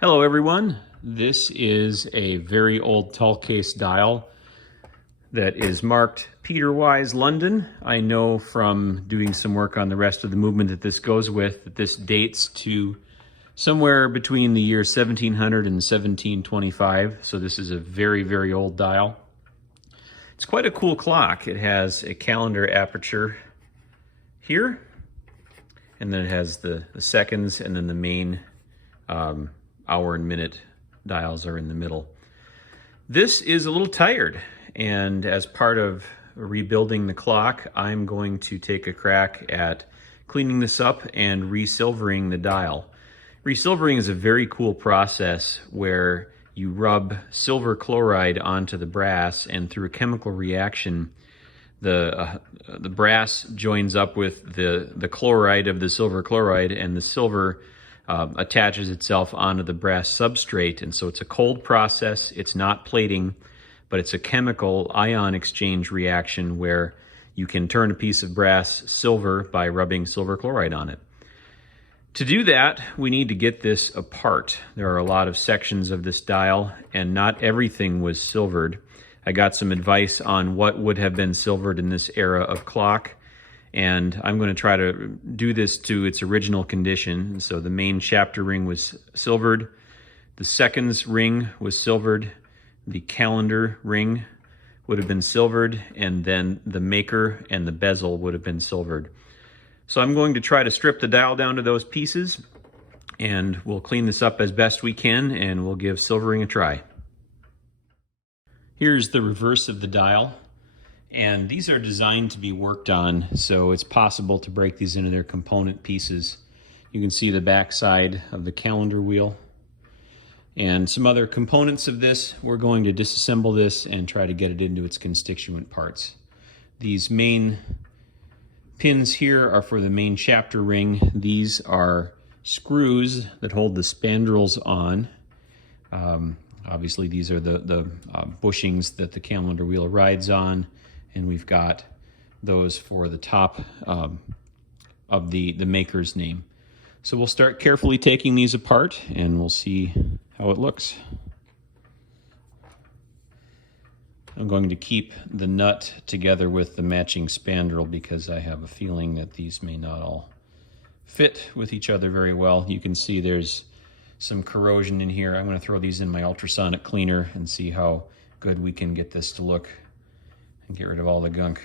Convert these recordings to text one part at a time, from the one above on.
Hello everyone, this is a very old tall case dial that is marked Peter Wise London. I know from doing some work on the rest of the movement that this goes with that this dates to somewhere between the year 1700 and 1725, so this is a very old dial. It's quite a cool clock. It has a calendar aperture here, and then it has the seconds, and then the main hour and minute dials are in the middle. This is a little tired, and as part of rebuilding the clock, I'm going to take a crack at cleaning this up and resilvering the dial. Resilvering is a very cool process where you rub silver chloride onto the brass, and through a chemical reaction, the brass joins up with the chloride of the silver chloride, and the silver attaches itself onto the brass substrate. And so it's a cold process. It's not plating, but it's a chemical ion exchange reaction where you can turn a piece of brass silver by rubbing silver chloride on it. To do that, we need to get this apart. There are a lot of sections of this dial, and not everything was silvered. I got some advice on what would have been silvered in this era of clock, and I'm going to try to do this to its original condition. So the main chapter ring was silvered, the seconds ring was silvered, the calendar ring would have been silvered, and then the maker and the bezel would have been silvered. So I'm going to try to strip the dial down to those pieces, and we'll clean this up as best we can, and we'll give silvering a try. Here's the reverse of the dial. And these are designed to be worked on, so it's possible to break these into their component pieces. You can see the back side of the calendar wheel and some other components of this. We're going to disassemble this and try to get it into its constituent parts. These main pins here are for the main chapter ring. These are screws that hold the spandrels on. Obviously these are the bushings that the calendar wheel rides on. And we've got those for the top of the maker's name. So we'll start carefully taking these apart, and we'll see how it looks. I'm going to keep the nut together with the matching spandrel because I have a feeling that these may not all fit with each other very well. You can see there's some corrosion in here. I'm going to throw these in my ultrasonic cleaner and see how good we can get this to look and get rid of all the gunk.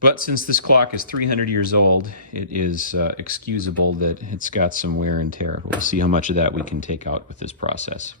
But since this clock is 300 years old, it is excusable that it's got some wear and tear. We'll see how much of that we can take out with this process.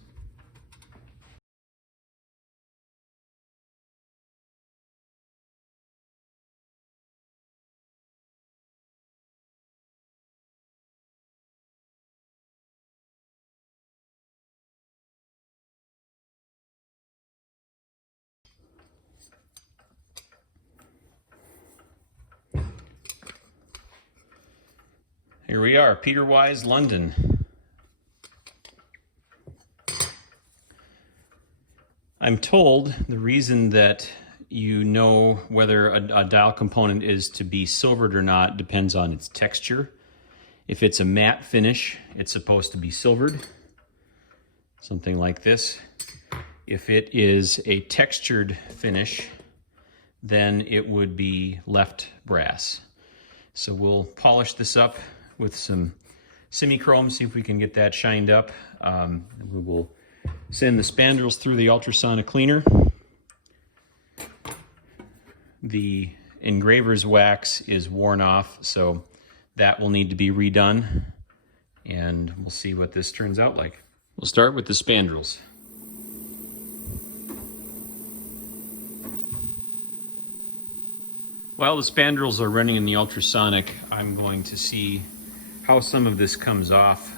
Here we are, Peter Wise, London. I'm told the reason that you know whether a dial component is to be silvered or not depends on its texture. If it's a matte finish, it's supposed to be silvered, something like this. If it is a textured finish, then it would be left brass. So we'll polish this up with some semi-chrome, see if we can get that shined up. We will send the spandrels through the ultrasonic cleaner. The engraver's wax is worn off, so that will need to be redone, and we'll see what this turns out like. We'll start with the spandrels. While the spandrels are running in the ultrasonic, I'm going to see how some of this comes off.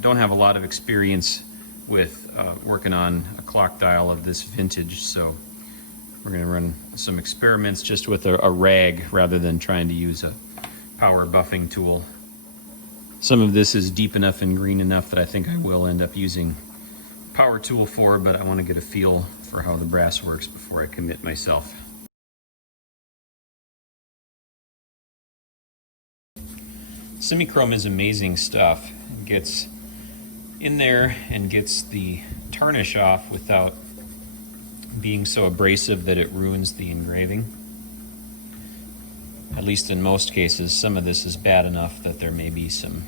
Don't have a lot of experience with working on a clock dial of this vintage, so we're going to run some experiments just with a rag rather than trying to use a power buffing tool. Some of this is deep enough and green enough that I think I will end up using a power tool for, but I want to get a feel for how the brass works before I commit myself. Semichrome is amazing stuff. It gets in there and gets the tarnish off without being so abrasive that it ruins the engraving. At least in most cases, some of this is bad enough that there may be some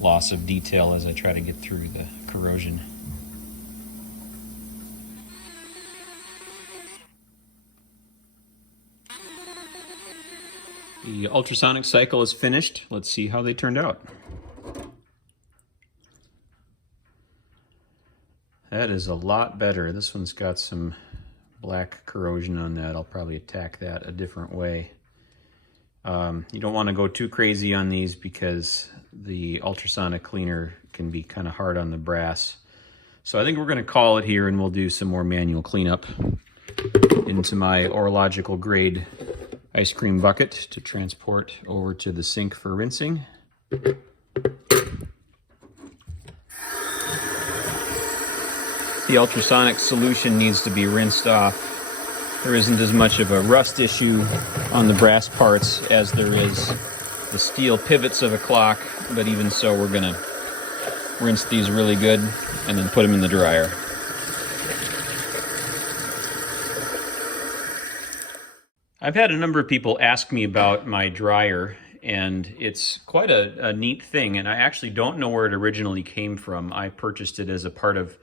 loss of detail as I try to get through the corrosion. The ultrasonic cycle is finished. Let's see how they turned out. That is a lot better. This one's got some black corrosion on that. I'll probably attack that a different way. You don't want to go too crazy on these because the ultrasonic cleaner can be kind of hard on the brass. So I think we're going to call it here and we'll do some more manual cleanup into my orological grade ice cream bucket to transport over to the sink for rinsing. The ultrasonic solution needs to be rinsed off. There isn't as much of a rust issue on the brass parts as there is the steel pivots of a clock, but even so, we're gonna rinse these really good and then put them in the dryer. I've had a number of people ask me about my dryer, and it's quite a neat thing, and I actually don't know where it originally came from. I purchased it as a part of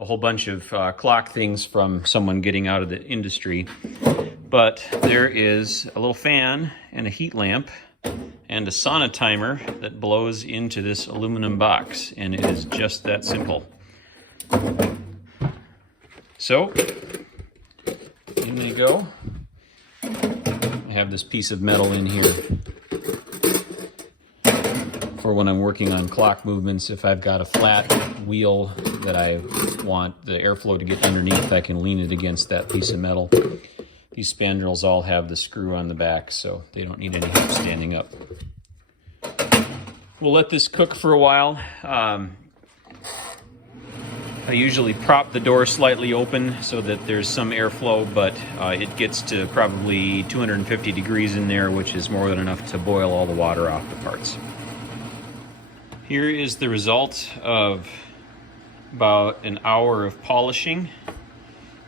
a whole bunch of clock things from someone getting out of the industry. But there is a little fan and a heat lamp and a sauna timer that blows into this aluminum box, and it is just that simple. So, in they go. I have this piece of metal in here for when I'm working on clock movements. If I've got a flat wheel that I want the airflow to get underneath, I can lean it against that piece of metal. These spandrels all have the screw on the back, so they don't need any help standing up. We'll let this cook for a while. I usually prop the door slightly open so that there's some airflow, but it gets to probably 250 degrees in there, which is more than enough to boil all the water off the parts. Here is the result of about an hour of polishing.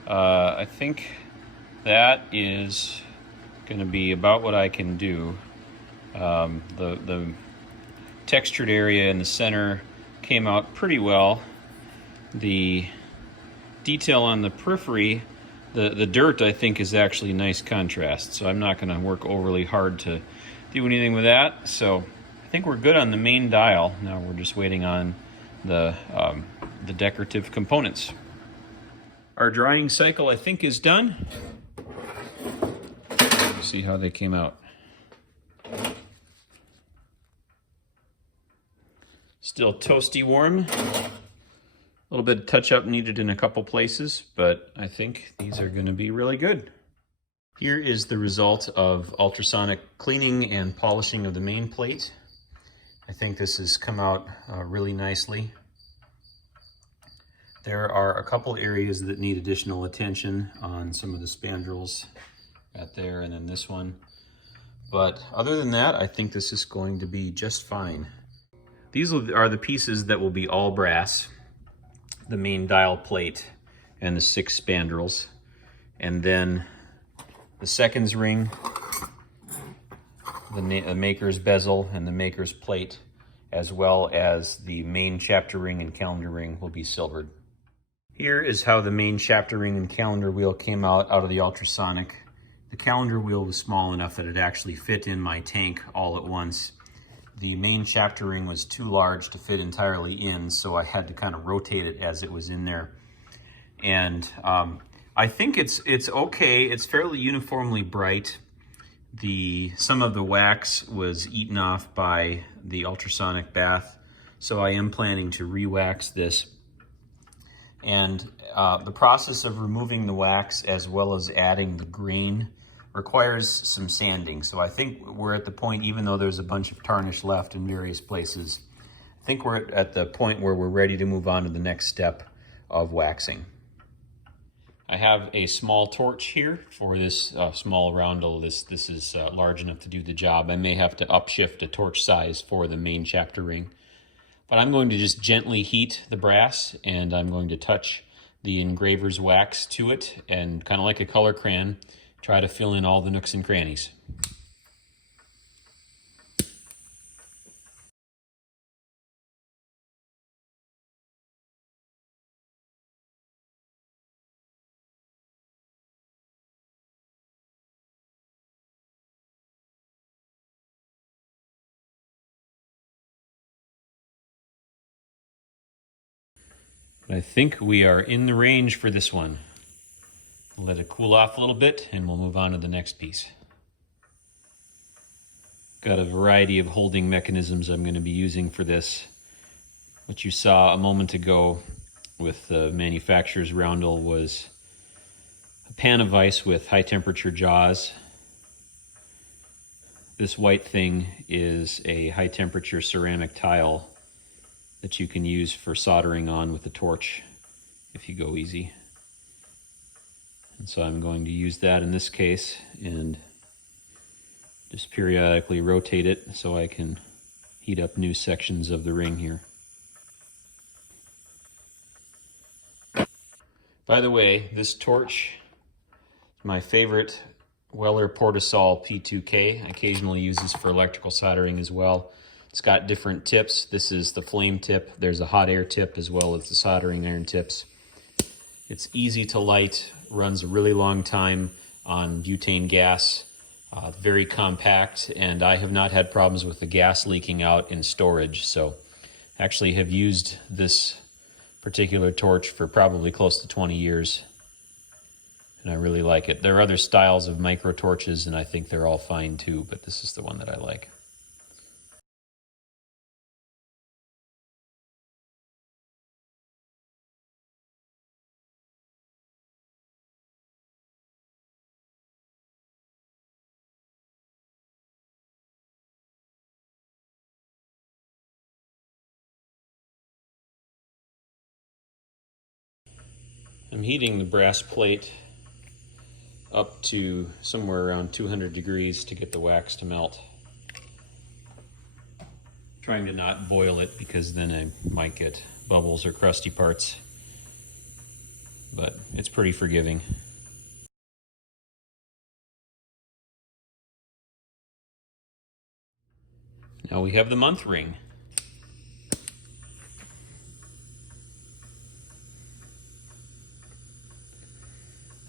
I think that is going to be about what I can do. The textured area in the center came out pretty well. The detail on the periphery, the dirt, I think, is actually nice contrast, so I'm not going to work overly hard to do anything with that. So I think we're good on the main dial. Now we're just waiting on the decorative components. Our drying cycle, I think, is done. Let's see how they came out. Still toasty warm. A little bit of touch-up needed in a couple places, but I think these are going to be really good. Here is the result of ultrasonic cleaning and polishing of the main plate. I think this has come out really nicely. There are a couple areas that need additional attention on some of the spandrels right there and then this one. But other than that, I think this is going to be just fine. These are the pieces that will be all brass. The main dial plate and the 6 spandrels, and then the seconds ring, the maker's bezel and the maker's plate, as well as the main chapter ring and calendar ring will be silvered. Here is how the main chapter ring and calendar wheel came out of the ultrasonic. The calendar wheel was small enough that it actually fit in my tank all at once. The main chapter ring was too large to fit entirely in, so I had to kind of rotate it as it was in there. And I think it's okay. It's fairly uniformly bright. Some of the wax was eaten off by the ultrasonic bath, so I am planning to re-wax this. And the process of removing the wax as well as adding the grain requires some sanding. So I think we're at the point, even though there's a bunch of tarnish left in various places, I think we're at the point where we're ready to move on to the next step of waxing. I have a small torch here for this small roundel. This is large enough to do the job. I may have to upshift a torch size for the main chapter ring. But I'm going to just gently heat the brass, and I'm going to touch the engraver's wax to it, and kind of like a color crayon, try to fill in all the nooks and crannies. But I think we are in the range for this one. Let it cool off a little bit, and we'll move on to the next piece. Got a variety of holding mechanisms I'm going to be using for this. What you saw a moment ago with the manufacturer's roundel was a pan of ice with high temperature jaws. This white thing is a high temperature ceramic tile that you can use for soldering on with a torch if you go easy. And so I'm going to use that in this case and just periodically rotate it so I can heat up new sections of the ring here. By the way, this torch is my favorite Weller Portasol P2K. I occasionally use this for electrical soldering as well. It's got different tips. This is the flame tip. There's a hot air tip as well as the soldering iron tips. It's easy to light, runs a really long time on butane gas, very compact, and I have not had problems with the gas leaking out in storage. So actually have used this particular torch for probably close to 20 years, and I really like it. There are other styles of micro torches, and I think they're all fine too, but this is the one that I like. I'm heating the brass plate up to somewhere around 200 degrees to get the wax to melt. Trying to not boil it because then I might get bubbles or crusty parts, but it's pretty forgiving. Now we have the month ring.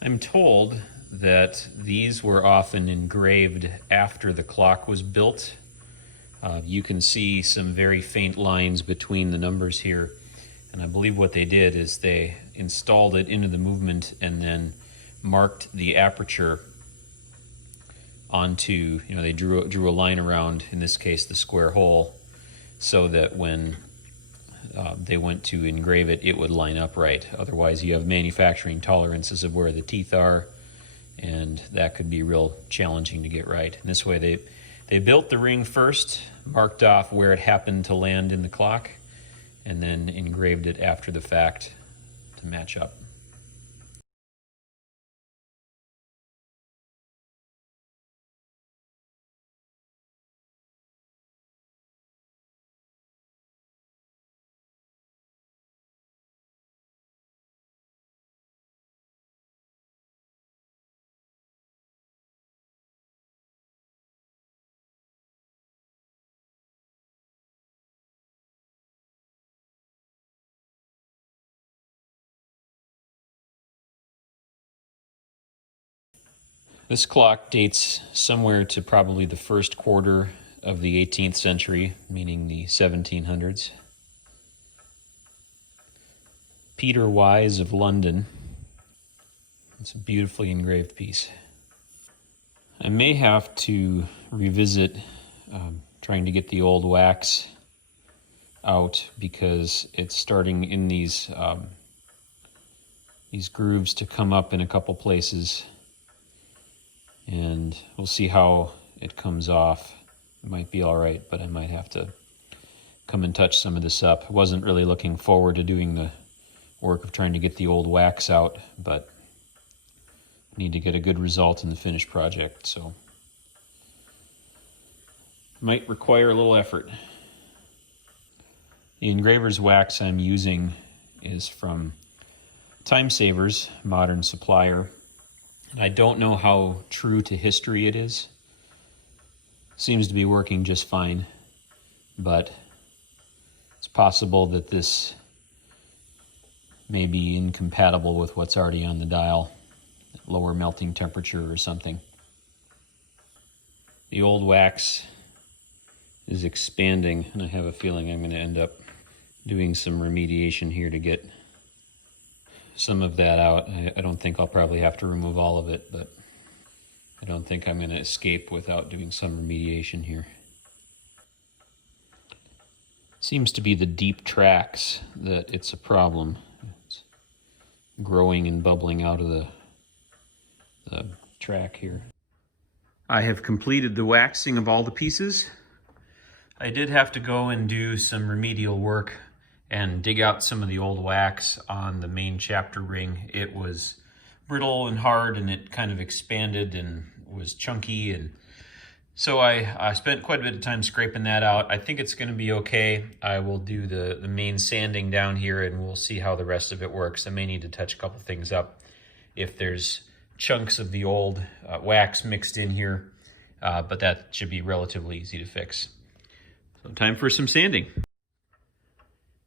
I'm told that these were often engraved after the clock was built. You can see some very faint lines between the numbers here. And I believe what they did is they installed it into the movement and then marked the aperture onto, they drew a line around, in this case, the square hole, so that when they went to engrave it, it would line up right. Otherwise, you have manufacturing tolerances of where the teeth are, and that could be real challenging to get right. And this way, they built the ring first, marked off where it happened to land in the clock, and then engraved it after the fact to match up. This clock dates somewhere to probably the first quarter of the 18th century, meaning the 1700s. Peter Wise of London. It's a beautifully engraved piece. I may have to revisit trying to get the old wax out because it's starting in these grooves to come up in a couple places. And we'll see how it comes off. It might be all right, but I might have to come and touch some of this up. I wasn't really looking forward to doing the work of trying to get the old wax out, but I need to get a good result in the finished project, so might require a little effort. The engravers wax I'm using is from Time Savers, modern supplier. And I don't know how true to history it is. Seems to be working just fine, but it's possible that this may be incompatible with what's already on the dial, lower melting temperature or something. The old wax is expanding, and I have a feeling I'm going to end up doing some remediation here to get some of that out. I don't think I'll probably have to remove all of it, but I don't think I'm going to escape without doing some remediation here. Seems to be the deep tracks that it's a problem. It's growing and bubbling out of the track here. I have completed the waxing of all the pieces. I did have to go and do some remedial work and dig out some of the old wax on the main chapter ring. It was brittle and hard, and it kind of expanded and was chunky, and so I spent quite a bit of time scraping that out. I think it's going to be okay. I will do the main sanding down here, and we'll see how the rest of it works. I may need to touch a couple things up if there's chunks of the old wax mixed in here, but that should be relatively easy to fix. So time for some sanding.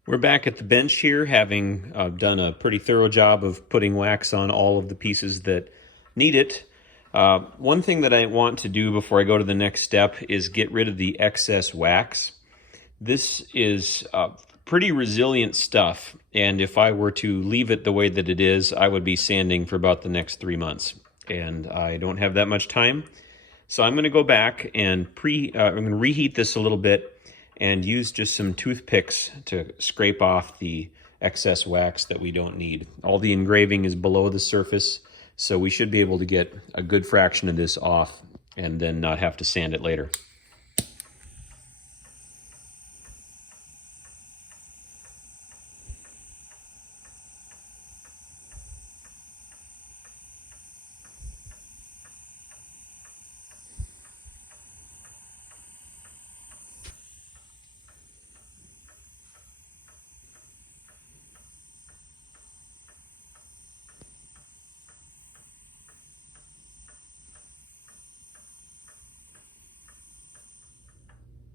We're back at the bench here, having done a pretty thorough job of putting wax on all of the pieces that need it. One thing that I want to do before I go to the next step is get rid of the excess wax. This is pretty resilient stuff, and if I were to leave it the way that it is, I would be sanding for about the next 3 months, and I don't have that much time. So I'm going to go back and I'm going to reheat this a little bit and use just some toothpicks to scrape off the excess wax that we don't need. All the engraving is below the surface, so we should be able to get a good fraction of this off and then not have to sand it later.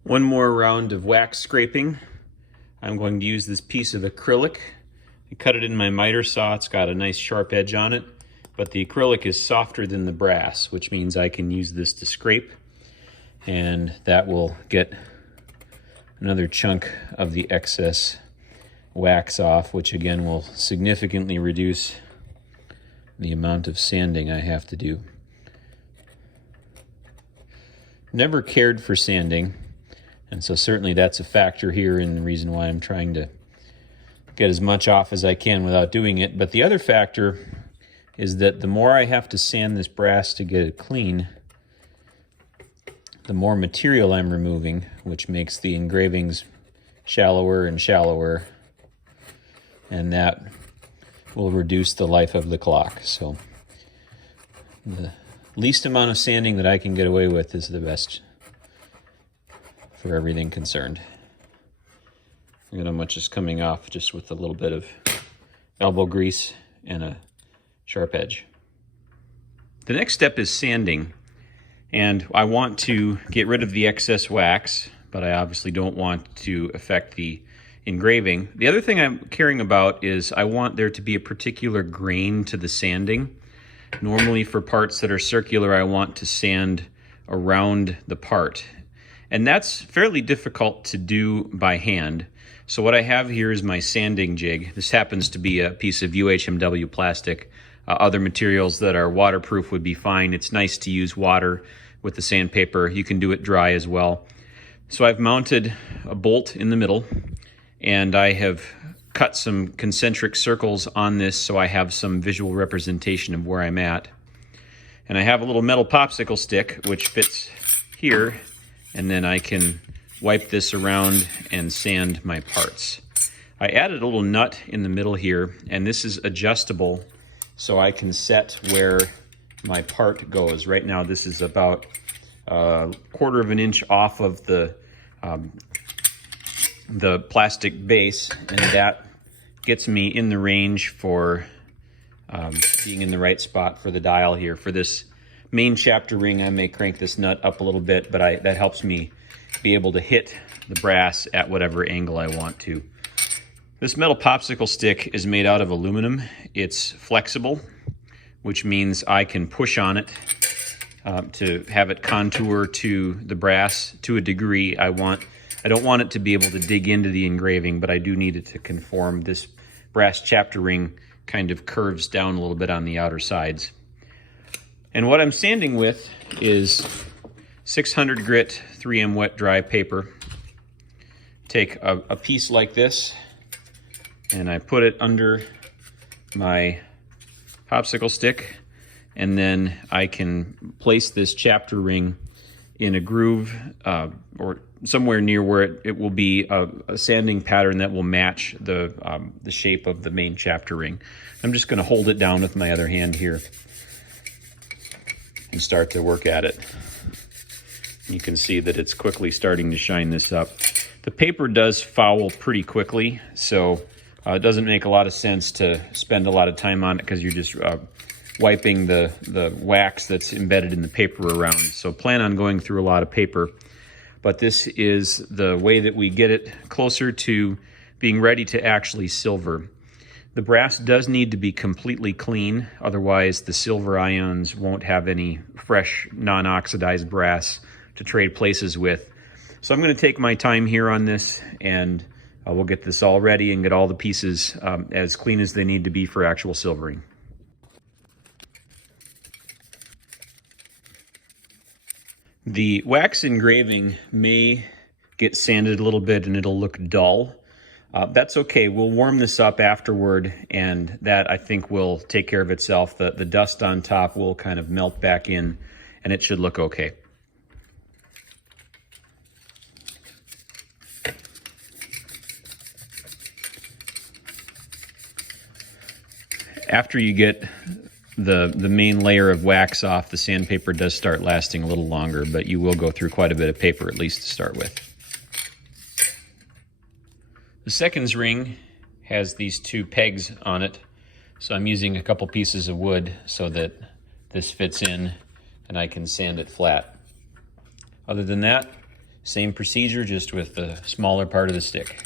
One more round of wax scraping. I'm going to use this piece of acrylic. I cut it in my miter saw. It's got a nice sharp edge on it, but the acrylic is softer than the brass, which means I can use this to scrape, and that will get another chunk of the excess wax off, which again will significantly reduce the amount of sanding I have to do. Never cared for sanding, and so certainly that's a factor here and the reason why I'm trying to get as much off as I can without doing it. But the other factor is that the more I have to sand this brass to get it clean, the more material I'm removing, which makes the engravings shallower and shallower, and that will reduce the life of the clock. So the least amount of sanding that I can get away with is the best for everything concerned. Look at how much is coming off just with a little bit of elbow grease and a sharp edge. The next step is sanding, and I want to get rid of the excess wax, but I obviously don't want to affect the engraving. The other thing I'm caring about is I want there to be a particular grain to the sanding. Normally for parts that are circular, I want to sand around the part, and that's fairly difficult to do by hand. So what I have here is my sanding jig. This happens to be a piece of UHMW plastic. Other materials that are waterproof would be fine. It's nice to use water with the sandpaper. You can do it dry as well. So I've mounted a bolt in the middle, and I have cut some concentric circles on this so I have some visual representation of where I'm at. And I have a little metal popsicle stick which fits here, and then I can wipe this around and sand my parts. I added a little nut in the middle here, and this is adjustable so I can set where my part goes. Right now this is about 1/4 of an inch off of the the plastic base, and that gets me in the range for being in the right spot for the dial here. For this main chapter ring, I may crank this nut up a little bit, but that helps me be able to hit the brass at whatever angle I want to. This metal popsicle stick is made out of aluminum. It's flexible, which means I can push on it to have it contour to the brass to a degree I want. I don't want it to be able to dig into the engraving, but I do need it to conform. This brass chapter ring kind of curves down a little bit on the outer sides. And what I'm sanding with is 600 grit 3M wet dry paper. Take a piece like this, and I put it under my popsicle stick, and then I can place this chapter ring in a groove or somewhere near where it will be a sanding pattern that will match the shape of the main chapter ring. I'm just going to hold it down with my other hand here and start to work at it. You can see that it's quickly starting to shine this up. The paper does foul pretty quickly, so it doesn't make a lot of sense to spend a lot of time on it because you're just wiping the wax that's embedded in the paper around. So plan on going through a lot of paper. But this is the way that we get it closer to being ready to actually silver. The brass does need to be completely clean, otherwise the silver ions won't have any fresh, non-oxidized brass to trade places with. So I'm going to take my time here on this, and we'll get this all ready and get all the pieces as clean as they need to be for actual silvering. The wax engraving may get sanded a little bit and it'll look dull. That's okay. We'll warm this up afterward, and that I think will take care of itself. The dust on top will kind of melt back in, and it should look okay. After you get the main layer of wax off, the sandpaper does start lasting a little longer, but you will go through quite a bit of paper at least to start with. The seconds ring has these two pegs on it, so I'm using a couple pieces of wood so that this fits in and I can sand it flat. Other than that, same procedure, just with the smaller part of the stick.